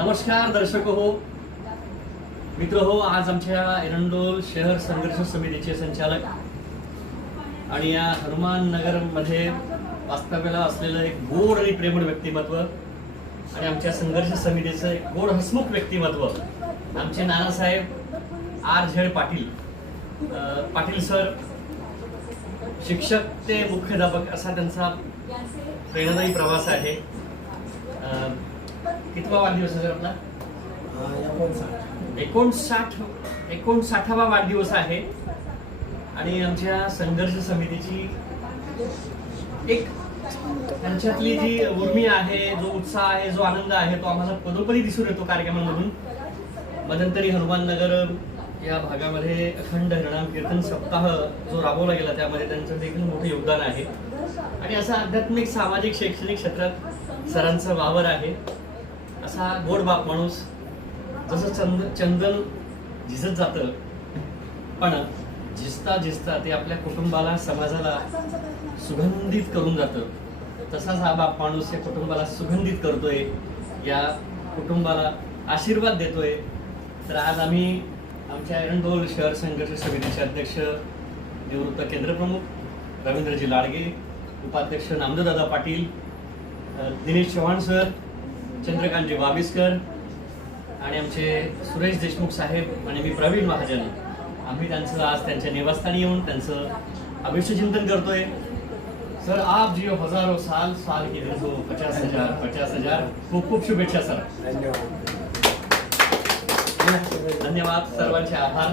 नमस्कार दर्शक हो, मित्र हो. आज आमच्या एरंडोल शहर संघर्ष समितीचे संचालक आणि या हनुमान नगर मध्ये वास्तव्याला असलेलं एक गोड आणि प्रेमळ व्यक्तिमत्व आणि आमच्या संघर्ष समितीचं एक गोड हसमुख व्यक्तिमत्व आमचे नानासाहेब R.Z. पाटील सर, शिक्षक ते मुख्याध्यापक असा त्यांचा प्रेरणादायी प्रवास आहे. कितवा वाढदिवस आहे आपला? 59वा वाढदिवस आहे. आणि आमच्या संघर्ष समितीची एक त्यांच्यातली जी उर्मी आहे, जो उत्साह आहे, जो आनंद आहे, तो आम्हाला पदोपदी दिसून येतो कार्यक्रमांमधून. मध्यंतरी हनुमान नगर या भागामध्ये अखंड हरिनाम कीर्तन सप्ताह जो राबवला गेला त्यामध्ये त्यांचं देखील मोठं योगदान आहे. आणि असा आध्यात्मिक, सामाजिक, शैक्षणिक क्षेत्रात सरांचं वावर आहे. असा गोड बाप माणूस, जसं चंदन झिजत जातं पण झिजता झिजता ते आपल्या कुटुंबाला, समाजाला सुगंधित करून जातं, तसाच हा बाप माणूस या कुटुंबाला सुगंधित करतोय, या कुटुंबाला आशीर्वाद देतोय. तर आज आम्ही आमच्या एरंडोल शहर संघर्ष समितीचे अध्यक्ष निवृत्त केंद्रप्रमुख रवींद्रजी लाडगे, उपाध्यक्ष नामदेवदादा पाटील, दिनेश चव्हाण सर, चंद्रकांतजी बाविस्कर आणि आमचे सुरेश देशमुख साहेब आणि मी प्रवीण महाजन, आम्ही त्यांचं आज त्यांच्या निवासस्थानी येऊन त्यांचं आयुष्य चिंतन करतोय. सर, आप जियो हजारो साल, साल की दिन हो 50,000. खूप खूप शुभेच्छा सर. धन्यवाद. सर्वांचे आभार.